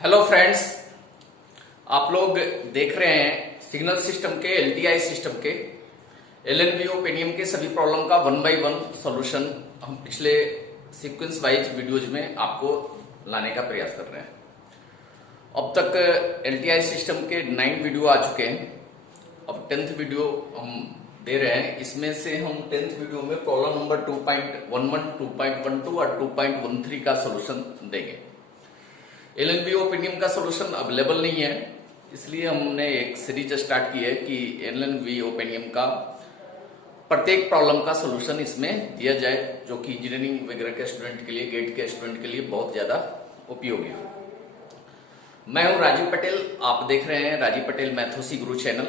Hello friends, आप लोग देख रहे हैं सिग्नल सिस्टम के एलटीआई सिस्टम के एलएनबी ओपेनियम के सभी प्रॉब्लम का 1 बाय 1 सॉल्यूशन हम पिछले सीक्वेंस वाइज वीडियोज में आपको लाने का प्रयास कर रहे हैं। अब तक एलटीआई सिस्टम के 9 वीडियो आ चुके हैं। अब 10th वीडियो हम दे रहे हैं। इसमें से हम 10th वीडियो में प्रॉब्लम नंबर 2.11, 2.12 और 2.13 का सॉल्यूशन देंगे। एलएनबी ओपेनियम का सॉल्यूशन अवेलेबल नहीं है, इसलिए हमने एक सीरीज स्टार्ट की है कि एलएनबी ओपेनियम का प्रत्येक प्रॉब्लम का सॉल्यूशन इसमें दिया जाए, जो कि इंजीनियरिंग वगैरह के स्टूडेंट के लिए, गेट के स्टूडेंट के लिए बहुत ज्यादा उपयोगी हो। मैं हूं राजीव पटेल, आप देख रहे हैं राजीव पटेल मैथोसी गुरु चैनल।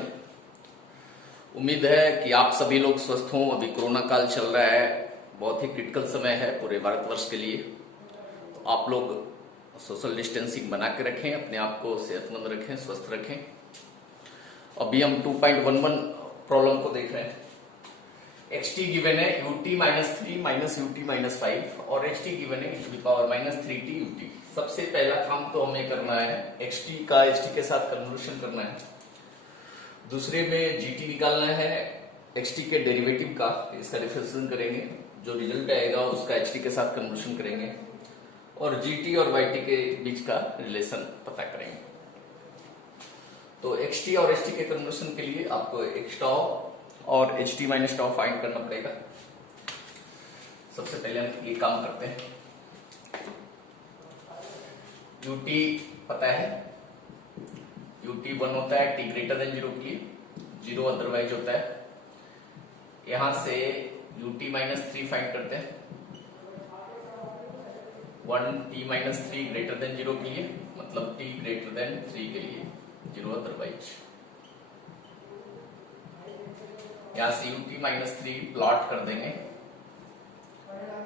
उम्मीद है कि आप सभी लोग स्वस्थ हों। अभी कोरोना काल चल रहा है, बहुत ही क्रिटिकल समय है पूरे भारतवर्ष के लिए। तो आप लोग सोशल डिस्टेंसिंग बना के रखें, अपने आप को सेहतमंद रखें, स्वस्थ रखें। अभी हम 2.11 प्रॉब्लम को देख रहे हैं। xt गिवन है ut minus 3 minus ut minus 5 और xt गिवन है e to the power minus 3t ut। सबसे पहला काम तो हमें करना है xt का ht के साथ कन्वर्शन करना है। दूसरे में gt निकालना है xt के डेरिवेटिव का, इसका रिफ्रेंस करेंगे। जो रिजल्ट आएगा उसका ht के साथ कन्वर्शन करेंगे और gt और yt के बीच का रिलेशन पता करेंगे। तो xt और ht के कन्वर्शन के लिए आपको x tau और ht माइनस tau फाइंड करना पड़ेगा। सबसे पहले हम ये काम करते हैं। ut पता है, ut 1 होता है t ग्रेटर देन 0 के लिए, 0 अदरवाइज होता है। यहां से ut माइनस 3 फाइंड करते हैं। 1t माइनस 3 ग्रेटर देन 0 के लिए, मतलब t ग्रेटर देन 3 के लिए, 0 अदरवाइज। यहां से ut माइनस 3 प्लॉट कर देंगे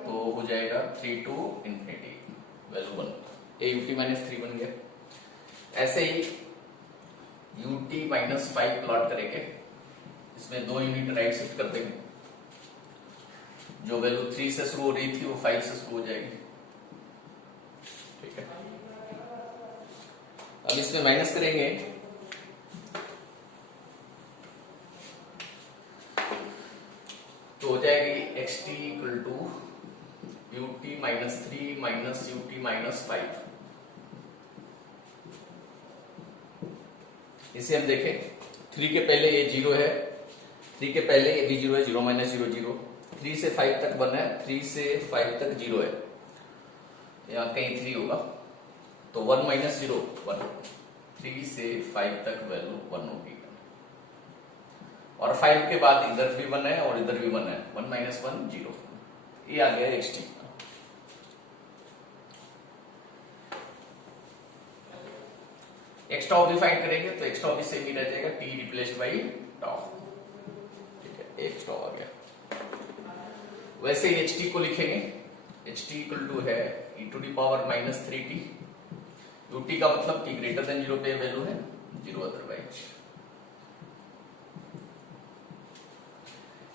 तो हो जाएगा 3 टू इंफिनिटी, वैल्यू 1। ये ut माइनस 3 बन गया। ऐसे ही ut माइनस 5 प्लॉट करेंगे, इसमें 2 यूनिट राइट शिफ्ट कर देंगे। जो वैल्यू 3 से शुरू हो रही थी वो 5 से शुरू हो जाएगी। ठीक है, अब इसमें माइनस करेंगे तो हो जाएगी xt equal to ut minus 3 minus ut minus 5। इसे हम देखें, 3 के पहले ये 0 है, 3 के पहले ये भी 0 है, 0 माइनस 0 0। 3 से 5 तक 1 है, 3 से 5 तक 0 है, यहाँ कहीं 3 होगा तो 1 माइनस 0 1। 3 से 5 तक वैल्यू 1 होगी और 5 के बाद इधर भी 1 है और इधर भी 1 है, 1 माइनस 1 0। ये आ गया xt। x tau भी फाइंड करेंगे तो x tau भी सेम ही रह जाएगा, t रिप्लेस्ड बाई tau। ठीक है, x tau आ गया। वैसे ही ht को लिखेंगे, ht इक्वल टू है e to the power minus 3t। ut का मतलब t ग्रेटर देन 0 पे वैल्यू है, 0 अदरवाइज।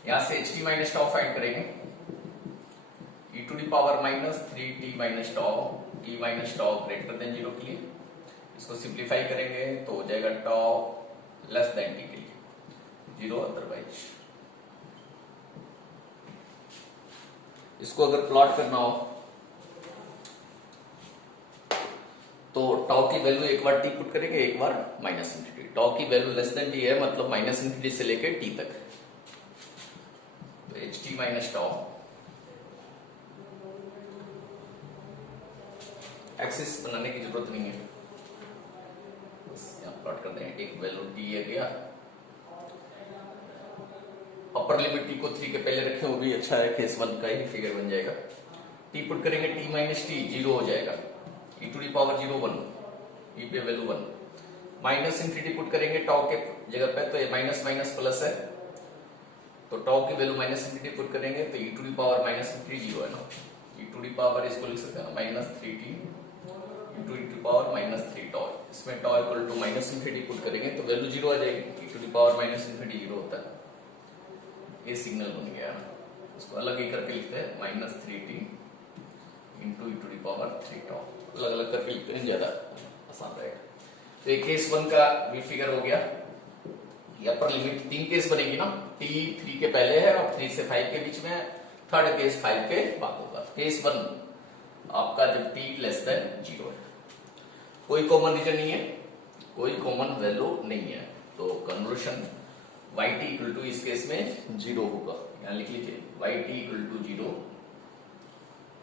यहां से ht माइनस tau फाइंड करेंगे, e to the power minus 3t minus tau, t minus tau greater than 0 के लिए। इसको सिंप्लीफाई करेंगे तो हो जाएगा tau लेस देन t के लिए, 0 अदरवाइज। इसको अगर प्लॉट करना हो तो tau की वैल्यू एक बार t पुट करेंगे, एक बार माइनस इंफिनिटी। tau की वैल्यू लेस देन t है, मतलब माइनस इंफिनिटी से लेकर t तक। तो ht माइनस tau एक्सिस बनाने की जरूरत नहीं है, बस यहां प्लॉट कर देंगे। एक वैल्यू t है गया, अपर लिमिट t को 3 के पहले रखें, वो भी अच्छा है, केस 1 का ही फिगर बन जाएगा। t पुट करेंगे, t माइनस t 0 हो जाएगा, e to the power 0 1, e पे वैल्यू 1। माइनस इंफिनिटी पुट करेंगे tau के जगह पे, तो ये माइनस माइनस प्लस है, तो tau की वैल्यू माइनस इंफिनिटी पुट करेंगे तो e to the power minus infinity 0 है ना, e टू द पावर इसको लिख सकते हैं minus 3t into e to the power minus 3 tau। इसमें tau equal to minus infinity put करेंगे तो वैल्यू 0 आ जाएगी, e to the power minus infinity 0 होता है। ये सिग्नल बन गया, इसको अलग ही करके लिखते हैं, minus 3t into e to the power 3 tau। अलग अलग करके लिखते हैं, ज्यादा आसान रहेगा। तो ये केस 1 का भी फिगर हो गया। अपर लिमिट 3 केस बनेगी ना, t 3 के पहले है और 3 से 5 के बीच में है, थर्ड केस 5 के बाद होगा। केस 1 आपका जब t लेस देन 0 है, कोई कॉमन रीजन नहीं है, कोई कॉमन वैल्यू नहीं है, तो कन्वोल्यूशन yt इक्वल टू इस केस में 0 होगा। यहां लिख लीजिए yt इक्वल टू 0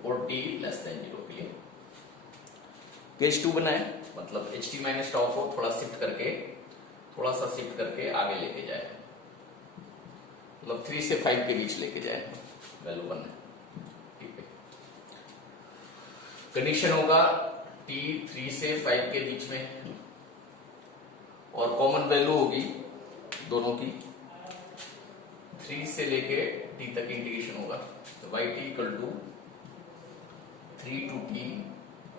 और t लेस देन 0 के लिए। केस 2 बनाए, मतलब ht माइनस टाउ को थोड़ा सा शिफ्ट करके आगे लेके जाए, मतलब 3 से 5 के बीच लेके जाए, वैल्यू 1 है, ठीक है। कंडीशन होगा t 3 से 5 के बीच में और कॉमन वैल्यू होगी दोनों की, 3 से लेके t तक इंटीग्रेशन होगा। तो yt equal to 3 to t,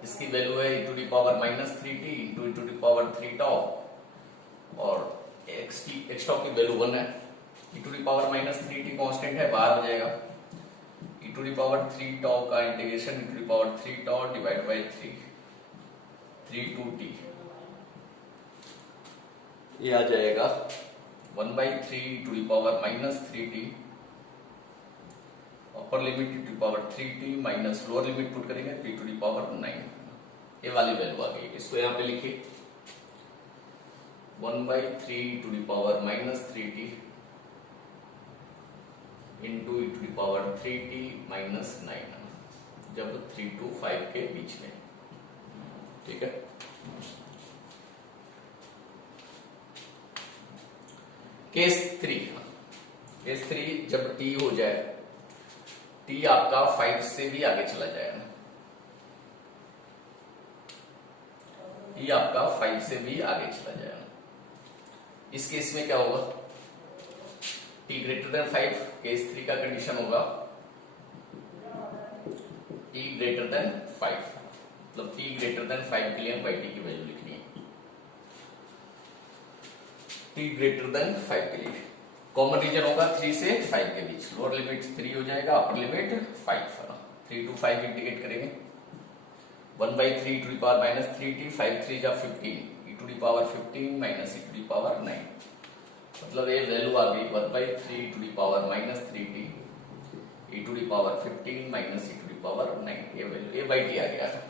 इसकी वैल्यू है e to the power minus 3t into e to the power 3 tau, और x टाउ की वैल्यू 1 है, e to the power minus 3t constant है, बाहर हो जाएगा, e to the power 3 tau का integration e to the power 3 tau divide by 3 to t, ये आ जाएगा 1/3 e to the power minus 3t, upper limit e to the power 3t minus lower limit put करेंगे तो e to the power 9, ये वाली value आ गई। इसको यहाँ पे लिखिए 1/3 e to the power minus 3t into e to the power 3t minus 9, जब 3 to 5 के बीच में, ठीक है। केस 3 जब t हो जाए, t आपका 5 से भी आगे चला जाएगा, t आपका 5 से भी आगे चला जाएगा। इस केस में क्या होगा, t ग्रेटर देन 5, केस 3 का कंडीशन होगा t ग्रेटर देन 5, मतलब t ग्रेटर देन 5 के लिए हम yt की वैल्यू लिखनी है, t ग्रेटर देन 5 के लिए। कॉमन रीजन होगा 3 से 5 के बीच, लोअर लिमिट 3 हो जाएगा, अपर लिमिट 5, 3 to 5 इंटीग्रेट करेंगे, 1/3 e to the power minus 3t, 5 3 जा 15 e to the power 15 minus e to the power 9, मतलब ये वैल्यू आ गई 1/3 e to the power minus 3t e to the power 15 minus e to the power 9, ये value ये yt आ गया है।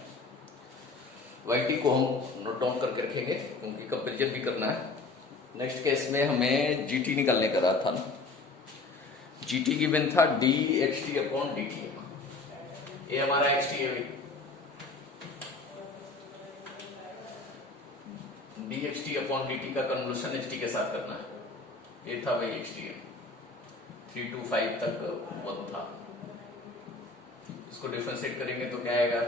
yt को हम नोट डाउन करके रखेंगे क्योंकि कंपेरिजन भी करना है। नेक्स्ट केस में हमें gt निकालने का रहा था ना, gt गिवन था dxt अपॉन dt, ये हमारा xt है, dxt अपॉन dt का कन्वोल्यूशन ht के साथ करना है, ये था वही xt है, 3 to 5 तक 1 था। इसको डिफरेंशिएट करेंगे तो क्या आएगा,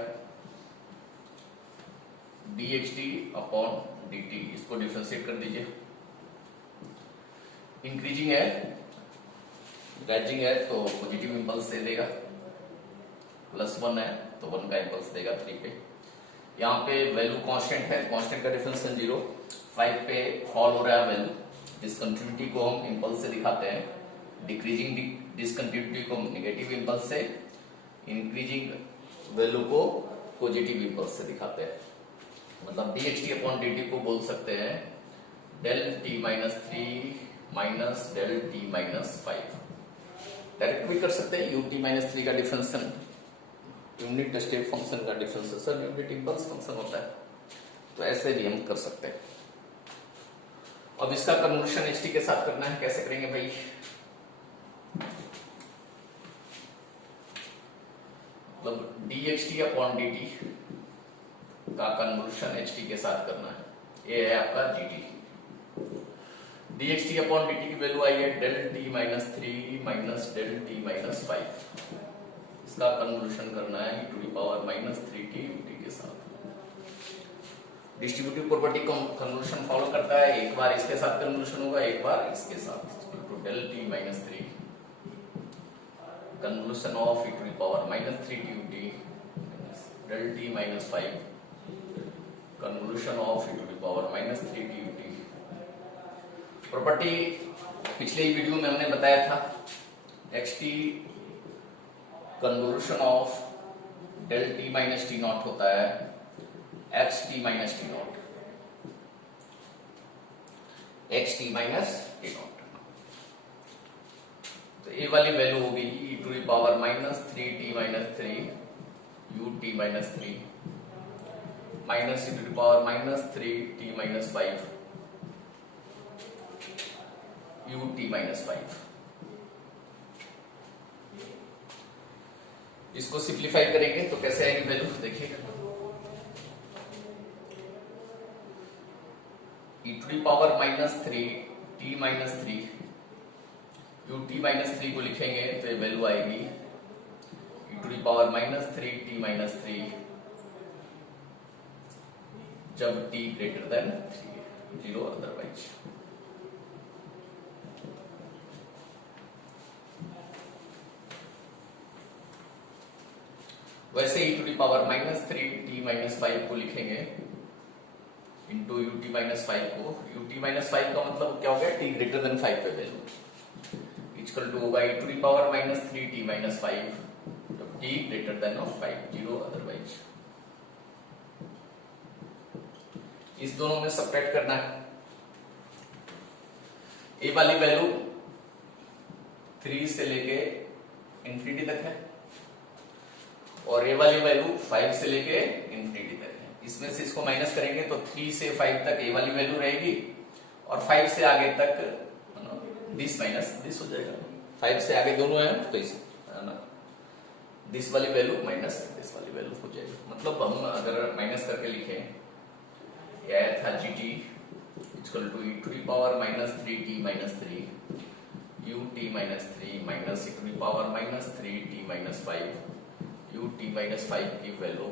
dxt अपॉन dt, इसको डिफरेंशिएट कर दीजिए। इंक्रीजिंग है, राइजिंग है तो पॉजिटिव इंपल्स दे देगा, +1 है तो 1 का इंपल्स देगा 3 पे। यहाँ पे वैल्यू कांस्टेंट है, कांस्टेंट का डिफरेंस 0, 5 पे फॉल हो रहा है वैल्यू, डिसकंटिन्यूटी को हम इंपल्स से दिखाते हैं, डिक्रीजिंग डिसकंटिन्यूटी को नेगेटिव इंपल्स से, इंक्रीजिंग वैल्यू को पॉजिटिव इंपल्स से दिखाते हैं। मतलब dxt अपॉन dt को बोल सकते हैं del t minus 3 minus del t minus 5, direct भी कर सकते हैं, ut माइनस 3 का डिफरेंस यूनिट स्टेप फंक्शन का डिफरेंस यूनिट इंपल्स फंक्शन होता है, तो ऐसे भी हम कर सकते हैं। अब इसका कन्वर्शन ht के साथ करना है, कैसे करेंगे भाई, मतलब dxt अपॉन dt का कन्वर्शन ht के साथ करना है, ये है आपका gt। dxt अपॉन dt की वैल्यू आई है del t minus 3 minus del t minus 5, इसका कन्वर्शन करना है e to the power minus 3t ut के साथ। डिस्ट्रीब्यूटिव प्रॉपर्टी कन्वर्शन फॉलो करता है, एक बार इसके साथ कन्वर्शन होगा, एक बार इसके साथ, तो del t minus 3 conversion of e to the power minus 3t ut del t minus 5 convolution of e to the power minus 3t ut। Property पिछले ही वीडियो में हमने बताया था, xt convolution of del t minus t not होता है xt minus t naught, X T minus T naught. तो ए वाली वैल्यू होगी E to the power minus 3t minus 3 U T minus 3 minus E to the power minus 3t minus 5 U T minus 5। इसको simplify करेंगे तो कैसे आएगी वैल्यू देखिए, E to the power minus 3t minus 3 U T minus 3 को लिखेंगे तो ये वैल्यू आएगी E to the power minus 3t minus 3 जब t ग्रेटर देन 0 अदरवाइज। वैसे E to the power minus 3t minus 5 को लिखेंगे इंटू यू टी माइनस 5 को, यू टी माइनस 5 का मतलब क्या हो गया, t ग्रेटर देन 5 पे वैल्यू इक्वल टू होगा E to the power minus 3t minus 5 जब t ग्रेटर देन 5 0 अदरवाइज। इस दोनों में सब्ट्रैक्ट करना है। ए वाली वैल्यू 3 से लेके इंफिनिटी तक है और ए वाली वैल्यू 5 से लेके इंफिनिटी तक है। इसमें से इसको माइनस करेंगे तो 3 से 5 तक ए वाली वैल्यू रहेगी और 5 से आगे तक दिस माइनस दिस हो जाएगा। 5 से आगे दोनों है तो इस दिस वाली वैल्यू माइनस दिस वाली वैल्यू हो जाएगी। मतलब हम अगर माइनस करके लिखें, क्या था G T equal to E to the power minus 3t minus 3 U T minus 3 minus E to the power minus 3t minus 5 U T minus 5 की वैल्यू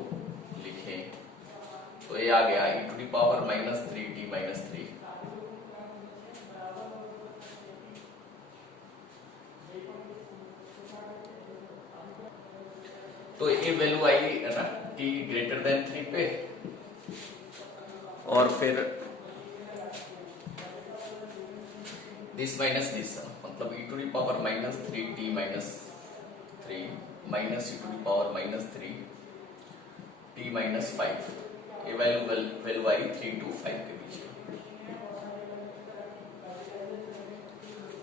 लिखें तो ये आ गया E to the power minus 3t minus 3 तो ये value आई है ना t ग्रेटर देन 3 पे और फिर दिस माइनस दिस मतलब E to the power minus 3t minus 3 minus E to the power minus 3t minus 5 ये वैल्यू आई 3 to 5 के बीच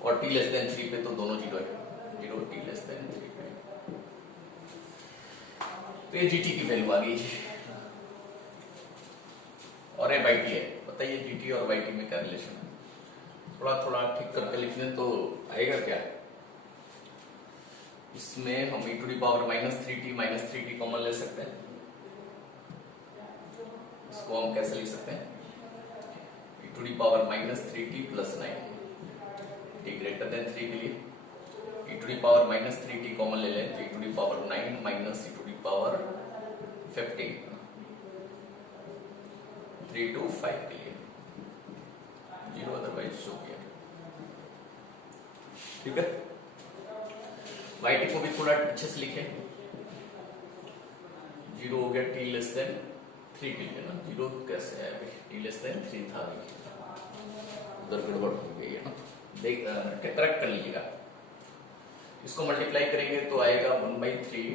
और t लेस देन 3 पे तो दोनों जीरो है, जीरो t लेस देन 3 पे। तो ये gt की वैल्यू आ गई और ये yt है। बताइए gt और yt में क्या रिलेशन है? थोड़ा थोड़ा ठीक करके लिख लें तो आएगा क्या। इसमें हम e to the power minus 3t minus 3t common ले सकते हैं। इसको हम कैसे लिख सकते हैं, e to the power minus 3t plus 9 t greater than 3 के लिए e to the power minus 3t common ले लें तो e to the power 9 minus e to the power 15 3 to 5 के लिए जीरो अदरवाइज शो किया। ठीक है, yt को भी थोड़ा अच्छे से लिखे। जीरो हो गया t लेस देन 3 के लिए ना, जीरो कैसे है अभी, t लेस देन 3 था उधर गड़बड़ हो गई है ना, देख करेक्ट कर लीजिएगा। इसको मल्टीप्लाई करेंगे तो आएगा 1/3,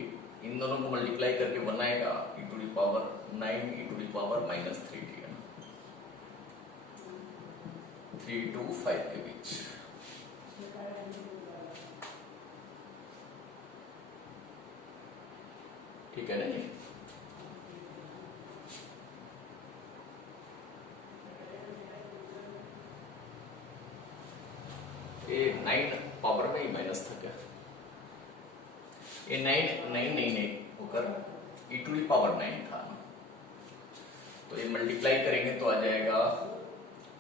इन दोनों को मल्टीप्लाई करके 1 आएगा e to the power 9 e to the power minus 3t है ना, 3 to 5 के बीच। ठीक है ना जी। ये 9 पावर में ही माइनस था क्या, ये 9 नहीं होकर e टू दी पावर 9 था, तो ये मल्टीप्लाई करेंगे तो आ जाएगा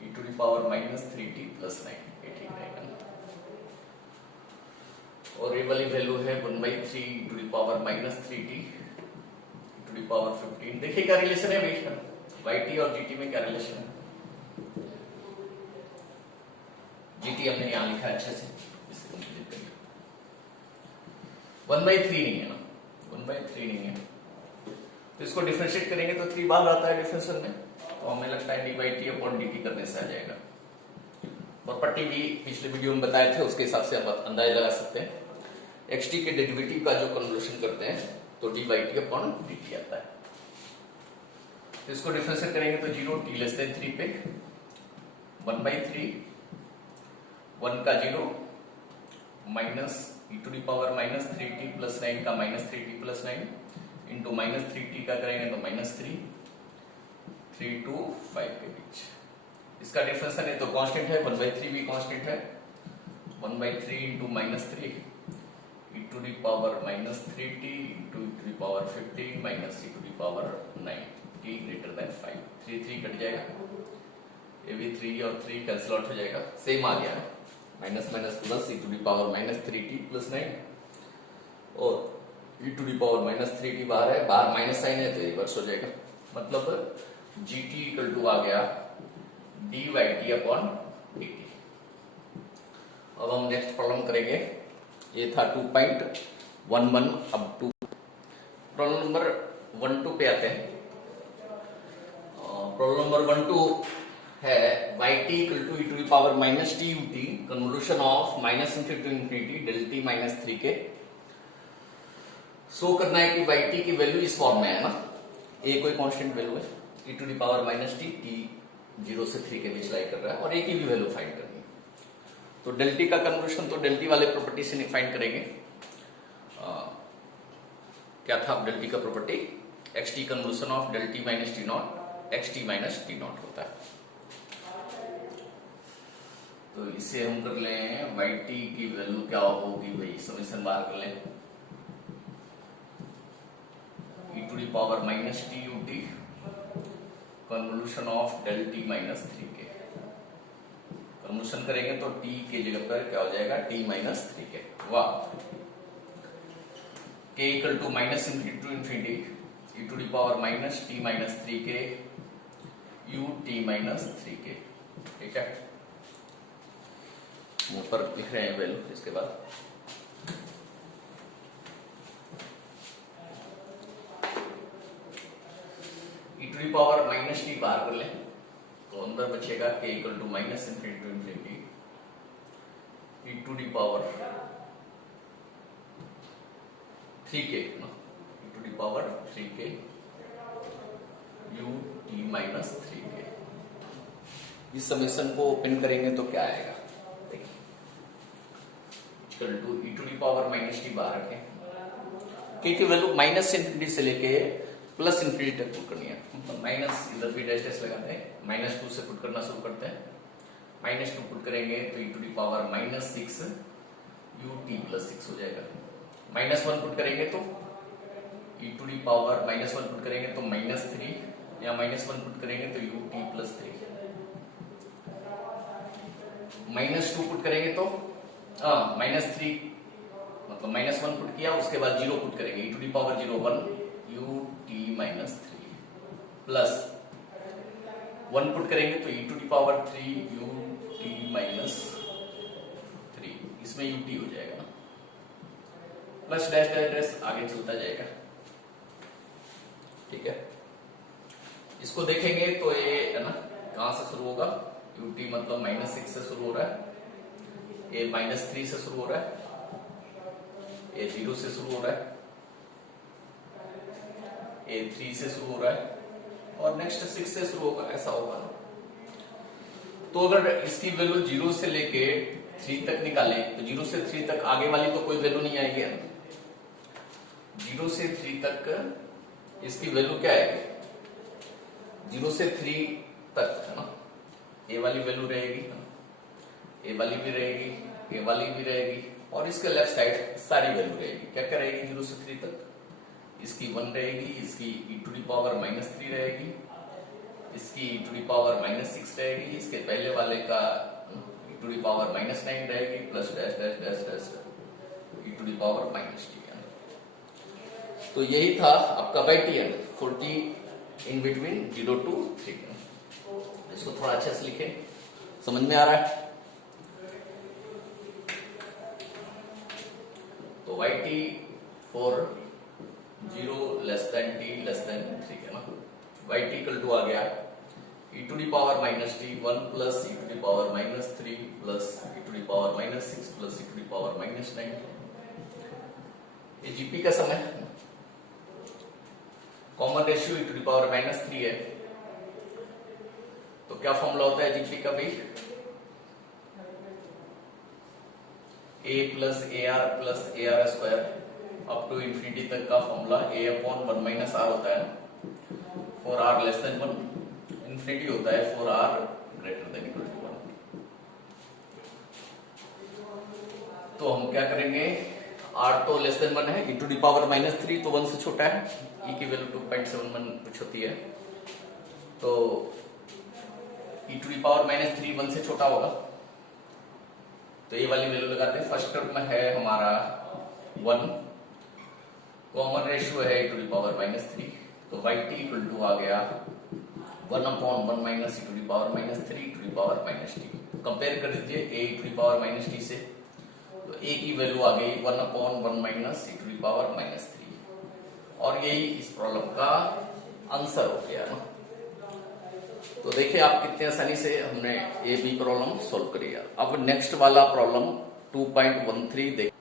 e to the power minus 3t plus 9, ये ठीक रहेगा ना। और ये वाली वैल्यू है 1/3 e to the power minus 3t e to the power 15। देखिए क्या रिलेशन है भाई, yt और gt में क्या रिलेशन है। gt हमने यहां लिखा है अच्छे से, इसे कंप्लीट करिए। 1/3 नहीं है ना, 1/3 नहीं है तो इसको डिफरेंशिएट करेंगे तो 3 बार आता है डिफरेंशियल में, तो हमें लगता है dy/t अपॉन dt करने से आ जाएगा। और पट्टी भी पिछले वीडियो में बताए थे, उसके हिसाब से आप अंदाजा लगा सकते हैं। xt के डेरिवेटिव का जो कन्वोल्यूशन करते हैं तो dy/t अपॉन dt आता है। तो इसको डिफरेंशिएट करेंगे तो 0 t लेस देन 3 पे 1/3 1 का 0 minus e to the power minus 3t plus 9 का minus 3t plus 9 into minus 3t का करेंगे तो माइनस 3 to 5 के बीच। इसका डिफरेंस है तो कांस्टेंट है, 1/3 भी कांस्टेंट है, 1/3 into minus 3 e to the power minus 3t into e to the power 15 minus e to the power 9 t greater than 5। 3 cut जाएगा, ये भी 3 और 3 कैंसिल आउट हो जाएगा, सेम आ गया है, minus minus plus e to the power minus 3t plus 9 और e to the power minus 3t बाहर है, बाहर माइनस साइन है तो रिवर्स हो जाएगा, मतलब gt इक्वल टू आ गया dy/t अपॉन dt। अब हम नेक्स्ट प्रॉब्लम करेंगे, ये था 2.11। अब प्रॉब्लम नंबर 12 पे आते हैं। प्रॉब्लम नंबर 12 है yt equal to e to the power minus t ut convolution of minus infinity to infinity del t minus 3 के। शो करना है कि yt की वैल्यू इस फॉर्म में है ना, a कोई कांस्टेंट वैल्यू है, e to the power minus t 0 से 3 के बीच लाई कर रहा है और a की भी वैल्यू फाइंड करनी है। तो डेल t का कन्वोल्यूशन तो डेल t वाले प्रॉपर्टी से फाइंड करेंगे। क्या था डेल t का property, xt convolution of del t minus t not xt minus t not होता है। तो इसे हम कर लें, yt की वैल्यू क्या होगी भाई, समीकरण बाहर कर लें, e to the power minus t ut convolution of del t minus 3 के। कन्वोल्यूशन करेंगे तो t के जगह पर क्या हो जाएगा, t माइनस 3 के। वाह, k equal to minus infinity to infinity e to the power minus t minus 3 के ut माइनस 3 के। ठीक है, ऊपर लिख रहे हैं वैल्यू, इसके बाद e to the power minus T बाहर कर लें तो अंदर बचेगा k equal to minus infinity to infinity e to the power 3k e to the power 3k ut minus 3k। इस समीकरण को ओपन करेंगे तो क्या आएगा, equal to e to the power minus T बाहर रखें, k की वैल्यू माइनस इंफिनिटी से लेके प्लस इंफिनिटी तक पुट करनी है, माइनस इधर भी डैश डैश लगाते हैं, माइनस 2 से पुट करना शुरू करते हैं, माइनस 2 पुट करेंगे तो e to the power minus 6 ut plus 6 हो जाएगा, माइनस 1 पुट करेंगे तो e to the power minus 1 put करेंगे तो माइनस 3 या माइनस 1 पुट करेंगे तो ut प्लस 3, माइनस 2 पुट करेंगे तो माइनस 3 मतलब माइनस 1 पुट किया, उसके बाद 0 पुट करेंगे e to the power 0 1 ut minus 3 plus 1 put करेंगे तो e to the power 3 ut minus 3, इसमें ut हो जाएगा ना, प्लस डैश डैश डैश आगे चलता जाएगा। ठीक है, इसको देखेंगे तो ये है ना कहां से शुरू होगा, ut मतलब माइनस 6 से शुरू हो रहा है, ये माइनस 3 से शुरू हो रहा है, ये 0 से शुरू हो रहा है, ये 3 से शुरू हो रहा है और नेक्स्ट 6 से शुरू होगा, ऐसा होगा ना। तो अगर इसकी वैल्यू 0 से लेके 3 तक निकालें तो 0 से 3 तक आगे वाली तो कोई वैल्यू नहीं आएगी, 0 से 3 तक इसकी वैल्यू क्या आएगी, 0 से 3 तक है ना, ये वाली वैल्यू रहेगी, ये वाली भी रहेगी, ये वाली भी रहेगी और इसके लेफ्ट साइड सारी वैल्यू रहेगी। क्या क्या रहेगी 0 से 3 तक, इसकी 1 रहेगी, इसकी e to the power minus 3 रहेगी, इसकी e to the power minus 6 रहेगी, इसके पहले वाले का e to the power minus 9 रहेगी, plus dash dash dash dash e to the power minus t. तो यही था आपका YTN 40 इन बिटवीन 0 to 3। इसको थोड़ा अच्छे से लिखें, समझ में आ रहा है। तो YT for 0 less than t less than 3 है ना, YT इक्वल टू आ गया e to the power minus t 1 plus e to the power minus 3 plus e to the power minus 6 plus e to the power minus 9। ये GP का समय common ratio e to the power minus 3 है, तो क्या formula होता है GP का भाई, A plus A R square up to infinity तक का formula A upon 1 minus R होता है for R less than 1, infinity होता है for R greater than equal to 1। तो हम क्या करेंगे, आर तो लेस देन 1 है, e टू दी पावर -3 तो 1 से छोटा है, e की वैल्यू 2.71 कुछ होती है, तो e टू दी पावर -3 1 से छोटा होगा, तो ये वाली वैल्यू लगाते हैं। फर्स्ट टर्म में है हमारा 1, कॉमन रेशियो है e टू दी पावर -3, तो y t इक्वल टू आ गया 1 upon 1 minus e to the power -3 e to the power -t। Compare कर दीजिए a e to the power -t से, तो a की वैल्यू आ गई 1 upon 1 minus e to the power -3, और यही इस प्रॉब्लम का आंसर हो गया ना। तो देखिए आप कितने आसानी से हमने ए बी प्रॉब्लम सॉल्व करी है। अब नेक्स्ट वाला प्रॉब्लम 2.13 देख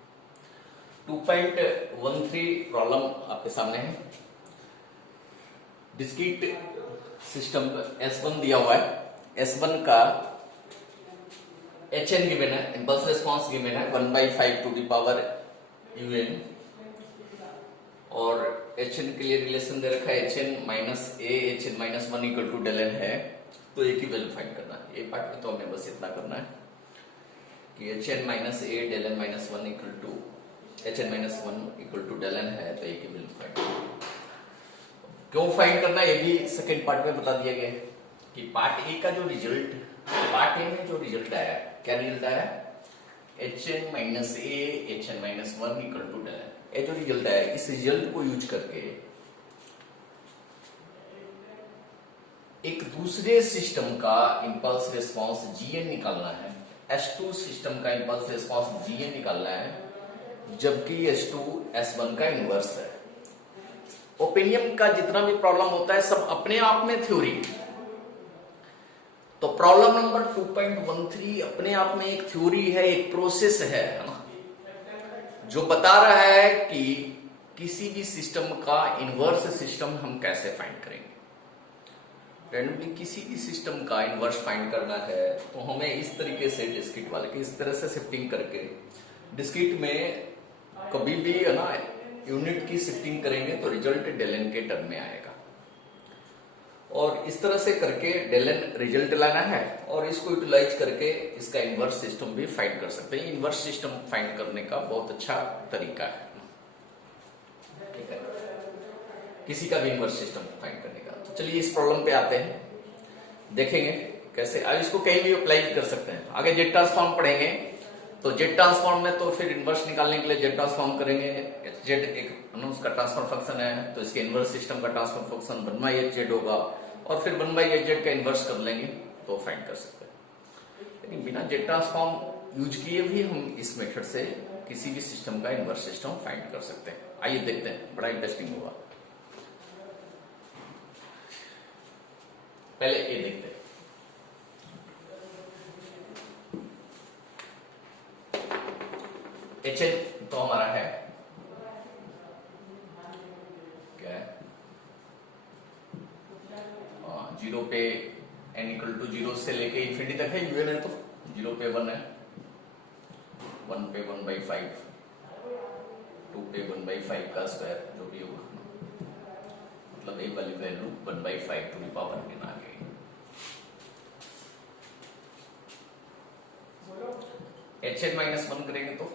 2.13 प्रॉब्लम आपके सामने है। डिस्क्रीट सिस्टम S1 दिया हुआ है, S1 का HN गिवन है, इंपल्स रिस्पांस गिवन है 1/5 टू दी पावर UN, और HN के लिए रिलेशन दे रखा है HN minus a HN minus 1 equal to del n है, तो ए की वैल्यू फाइंड करना है। ये पार्ट में तो हमें बस इतना करना है कि HN minus a del n minus 1 equal to HN minus 1 equal to del n है, तो ए की वैल्यू फाइंड करना है। क्यों फाइंड करना है ये भी सेकेंड पार्ट में बता दिया गया है कि पार्ट ए का जो रिजल्ट, पार्ट ए में जो रिजल्ट आया, क्या रिजल्ट आया, HN minus a HN minus 1 equal to del n। ये जो रिजल्ट आया, इस रिजल्ट को यूज करके एक दूसरे सिस्टम का इंपल्स रिस्पांस GN निकालना है, S2 सिस्टम का इंपल्स रिस्पांस GN निकालना है, जबकि S2 S1 का इनवर्स है। ओपिनियन का जितना भी प्रॉब्लम होता है सब अपने आप में थ्योरी है, तो प्रॉब्लम नंबर 2.13 अपने आप में एक थ्योरी है, एक प्रोसेस है ना, जो बता रहा है कि किसी भी सिस्टम का इनवर्स सिस्टम हम कैसे फाइंड करेंगे। रैंडमली किसी भी सिस्टम का इनवर्स फाइंड करना है तो हमें इस तरीके से डिस्क्रीट वाले की इस तरह से शिफ्टिंग करके, डिस्क्रीट में कभी भी है ना यूनिट की शिफ्टिंग करेंगे तो रिजल्ट del n के टर्म में आएगा, और इस तरह से करके del n रिजल्ट लाना है, और इसको यूटिलाइज करके इसका इनवर्स सिस्टम भी फाइंड कर सकते हैं। इनवर्स सिस्टम फाइंड करने का बहुत अच्छा तरीका है, ठीक है, किसी का भी इनवर्स सिस्टम फाइंड करने का। तो चलिए इस प्रॉब्लम पे आते हैं, देखेंगे कैसे। अब इसको कहीं भी अप्लाई कर सकते हैं। आगे जेड ट्रांसफॉर्म पढ़ेंगे, तो जेड ट्रांसफॉर्म में तो फिर इनवर्स निकालने के लिए जेड ट्रांसफॉर्म करेंगे। जेड एक उसका ट्रांसफर फंक्शन है, तो इसके इनवर्स सिस्टम का ट्रांसफर फंक्शन 1/h होगा, और फिर 1/h का इनवर्स कर लेंगे तो फाइंड कर सकते हैं। लेकिन बिना जेड ट्रांसफॉर्म यूज किए भी हम इस मेथड से किसी भी सिस्टम का इनवर्स सिस्टम फाइंड कर सकते हैं। आइए देखते हैं, बड़ा इंटरेस्टिंग होगा। पहले ये देखते हैं, HN तो हमारा है क्या है, 0 पे n इक्वल टू 0 से लेके इंफिनिटी तक है, UN है तो 0 पे 1 है, 1 पे 1/5, 2 पे 1/5 का स्क्वायर जो भी होगा, मतलब एक वाली value 1/5 to the power n आ गई। HN माइनस 1 करेंगे तो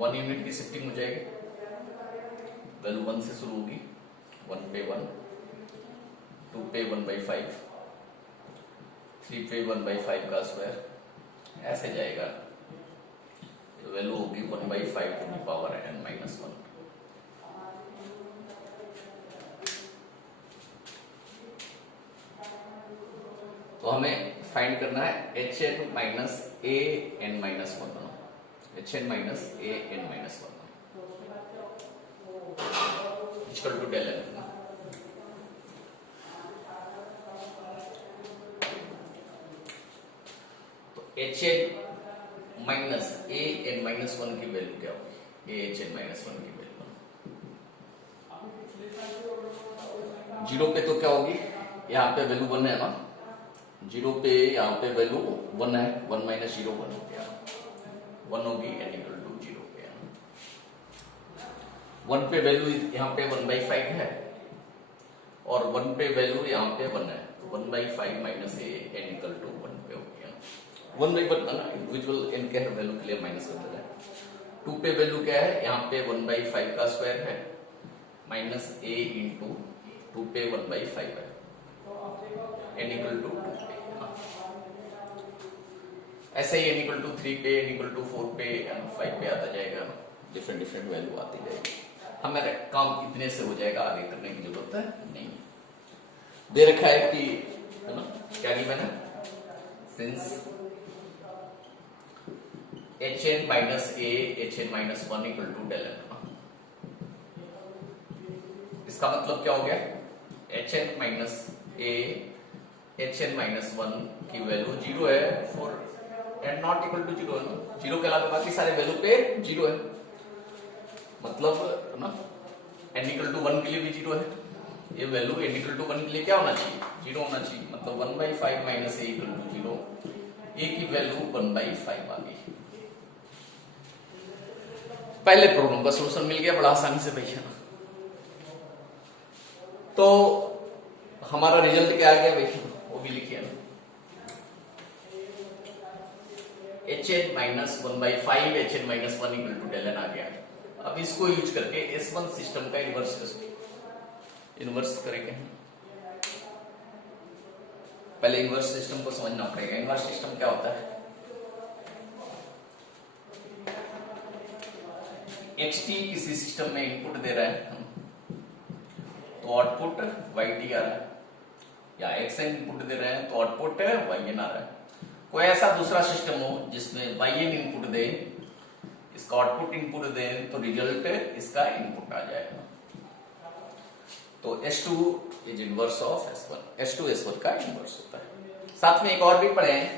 1 यूनिट की शिफ्टिंग हो जाएगी, वैल्यू 1 से शुरू होगी, 1 पे 1, 2 पे 1/5, 3 पे 1/5 का स्क्वायर, ऐसे जाएगा, तो वैल्यू होगी 1/5 to the power n minus 1। तो हमें फाइंड करना है HN minus a n minus 1, HN minus a n minus 1 equal to del n। तो HN minus a n minus 1 की वैल्यू क्या होगी, a HN माइनस 1 की वैल्यू 0 पे तो क्या होगी, यहाँ पे वैल्यू 1 है ना, 0 पे यहाँ पे वैल्यू 1 है, 1 माइनस 0 1 हो गया, 1 होगी n इक्वल टू 0 पे। 1 पे वैल्यू यहाँ पे 1/5 है और 1 पे वैल्यू यहाँ पे 1 है, तो 1/5 minus a n equal to 1 पे हो गया। 1/1 इंडिविजुअल n के वैल्यू के लिए माइनस करते हैं। 2 पे वैल्यू क्या है, यहाँ पे 1/5 का स्क्वायर है माइनस a इंटू 2 पे 1/5 है, n इक्वल टू 2 पे। ऐसे ही n इक्वल टू 3 पे, n इक्वल टू 4 पे, 5 पे आता जाएगा, डिफरेंट डिफरेंट वैल्यू आती जाएगी। हमारा काम इतने से हो जाएगा, आगे करने की जरूरत है नहीं। दे रखा है कि है ना, क्या गिवन है, since hn minus a hn minus 1 equal to del n। इसका मतलब क्या हो गया, hn minus a hn minus 1 की वैल्यू 0 है for n not equal to 0 है ना, 0 के अलावा बाकी सारे वैल्यू पे 0 है, मतलब ना n इक्वल टू 1 के लिए भी 0 है, ये वैल्यू n इक्वल टू 1 के लिए क्या होना चाहिए, 0 होना चाहिए, मतलब 1/5 minus a equal to 0, a की वैल्यू 1/5 आ गई। पहले प्रॉब्लम का सॉल्यूशन मिल गया बड़ा आसानी से भैया। तो हमारा रिजल्ट क्या आ गया भैया, वो भी लिखिए ना, hn minus 1/5 hn minus 1 equal to del n आ गया। अब इसको यूज करके S1 सिस्टम का इनवर्स करेंगे। पहले इनवर्स सिस्टम को समझना पड़ेगा। इनवर्स सिस्टम क्या होता है, xt किसी सिस्टम में इनपुट दे रहा है तो आउटपुट yt आ रहा है, या xn इनपुट दे रहे हैं तो आउटपुट yn आ रहा है। कोई ऐसा दूसरा सिस्टम हो जिसमें yn इनपुट दे, इसका आउटपुट इनपुट दे, तो रिजल्ट इसका इनपुट आ जाएगा। तो S2 is inverse of S1, S2 S1 का इनवर्स होता है। साथ में एक और भी पढ़े हैं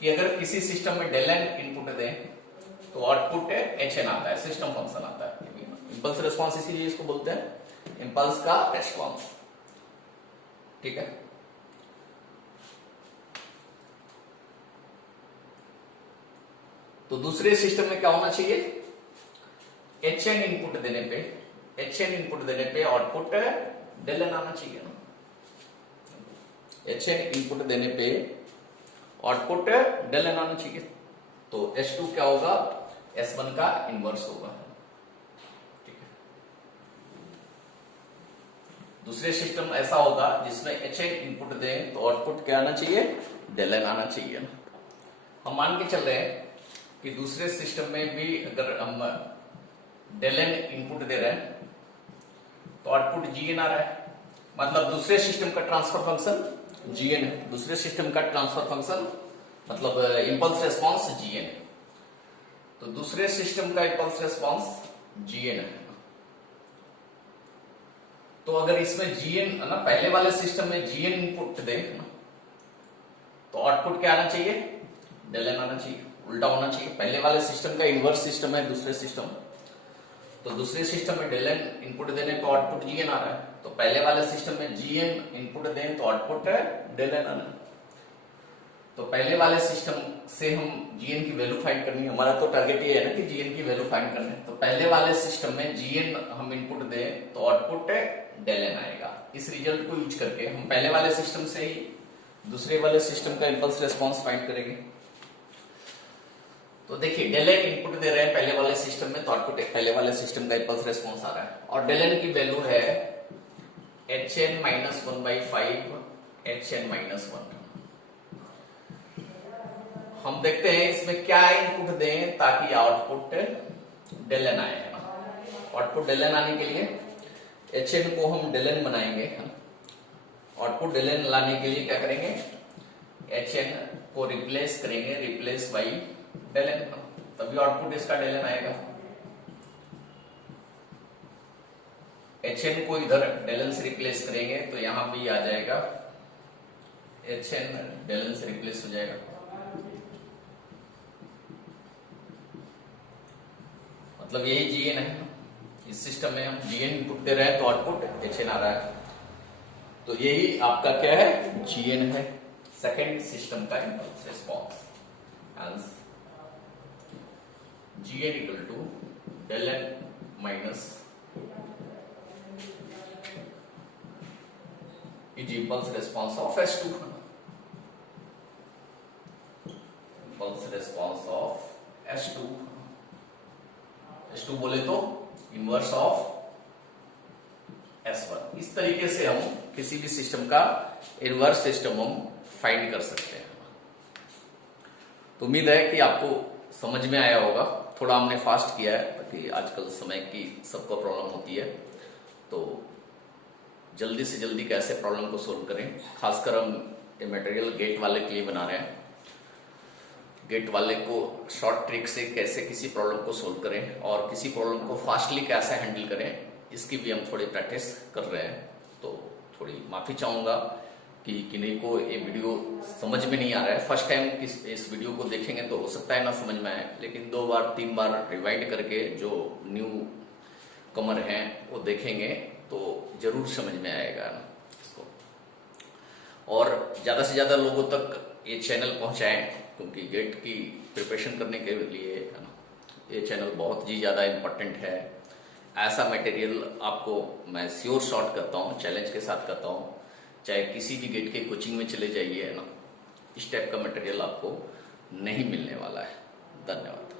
कि अगर किसी सिस्टम में del n इनपुट दे तो आउटपुट hn आता है, सिस्टम फंक्शन आता है। इंपल्स रिस्पॉन्स इसीलिए इसको बोलते हैं इंपल्स का रिस्पॉन्स, ठीक है। तो दूसरे सिस्टम में क्या होना चाहिए, hn इनपुट देने पे आउटपुट del n आना चाहिए ना, hn इनपुट देने पे आउटपुट del n आना चाहिए। तो S2 क्या होगा, S1 का इनवर्स होगा, ठीक है। दूसरे सिस्टम ऐसा होगा जिसमें hn इनपुट दें तो आउटपुट क्या आना चाहिए, del n आना चाहिए ना। हम मान के चल रहे हैं कि दूसरे सिस्टम में भी अगर हम del n इनपुट दे रहे हैं तो आउटपुट gn आ रहा है, मतलब दूसरे सिस्टम का ट्रांसफर फंक्शन gn है। दूसरे सिस्टम का ट्रांसफर फंक्शन मतलब इंपल्स रिस्पॉन्स gn है, तो दूसरे सिस्टम का इंपल्स रिस्पॉन्स gn है। तो अगर इसमें gn ना, पहले वाले सिस्टम में gn इनपुट दे ना, तो आउटपुट क्या आना चाहिए, del n आना चाहिए, उल्टा होना चाहिए। पहले वाले सिस्टम का इनवर्स सिस्टम है दूसरे सिस्टम, तो दूसरे सिस्टम में del n इनपुट देने पर आउटपुट gn आ रहा है, तो पहले वाले सिस्टम में gn इनपुट दें तो आउटपुट del n आना है। तो पहले वाले सिस्टम से हम gn की वैल्यू फाइंड करनी है, हमारा तो टारगेट ये है ना कि gn की वैल्यू फाइंड करनी है। तो पहले वाले सिस्टम में gn हम इनपुट दें तो आउटपुट del n आएगा। इस रिजल्ट को यूज करके हम पहले वाले सिस्टम से ही दूसरे वाले सिस्टम का इंपल्स रिस्पॉन्स फाइंड करेंगे। तो देखिए del n इनपुट दे रहे हैं पहले वाले सिस्टम में, तो आउटपुट पहले वाले सिस्टम का इंपल्स रिस्पॉन्स आ रहा है, और del n की वैल्यू है hn माइनस 1/5 hn माइनस 1। हम देखते हैं इसमें क्या इनपुट दें ताकि आउटपुट del n आए। आउटपुट del n आने के लिए hn को हम del n बनाएंगे, आउटपुट del n लाने के लिए क्या करेंगे, hn को रिप्लेस करेंगे, रिप्लेस बाई del n, तभी आउटपुट इसका del n आएगा। hn को इधर del n से रिप्लेस करेंगे तो यहां भी आ जाएगा hn del n से रिप्लेस हो जाएगा, मतलब यही gn है। इस सिस्टम में हम gn इनपुट दे रहे हैं तो आउटपुट hn आ रहा है, तो यही आपका क्या है, gn है, सेकेंड सिस्टम का impulse response. Gn equal to del n minus is impulse response of S2, impulse response of S2, S2 बोले तो इनवर्स ऑफ S1। इस तरीके से हम किसी भी सिस्टम का इनवर्स सिस्टम हम फाइंड कर सकते हैं। तो उम्मीद है कि आपको समझ में आया होगा। थोड़ा हमने फास्ट किया है ताकि आजकल समय की सबको प्रॉब्लम होती है, तो जल्दी से जल्दी कैसे प्रॉब्लम को सोल्व करें। खासकर हम ये मटेरियल गेट वाले के लिए बना रहे हैं। गेट वाले को शॉर्ट ट्रिक से कैसे किसी प्रॉब्लम को सोल्व करें और किसी प्रॉब्लम को फास्टली कैसे हैंडल करें, इसकी भी हम थोड़ी प्रैक्टिस कर रहे हैं। तो थोड़ी माफी चाहूंगा कि किन्हीं को ये वीडियो समझ में नहीं आ रहा है। फर्स्ट टाइम इस वीडियो को देखेंगे तो हो सकता है ना समझ में आए, लेकिन 2 बार 3 बार रिवाइंड करके जो न्यू कमर हैं वो देखेंगे तो जरूर समझ में आएगा ना इसको। और ज्यादा से ज्यादा लोगों तक ये चैनल पहुंचाएं, क्योंकि गेट की प्रिपरेशन करने के लिए है ना ये चैनल बहुत ही ज्यादा इम्पोर्टेंट है। ऐसा मटेरियल आपको मैं श्योर शॉट करता हूँ, चैलेंज के साथ करता हूँ। चाहे किसी भी गेट के कोचिंग में चले जाइए है ना, इस टाइप का मटेरियल आपको नहीं मिलने वाला है। धन्यवाद।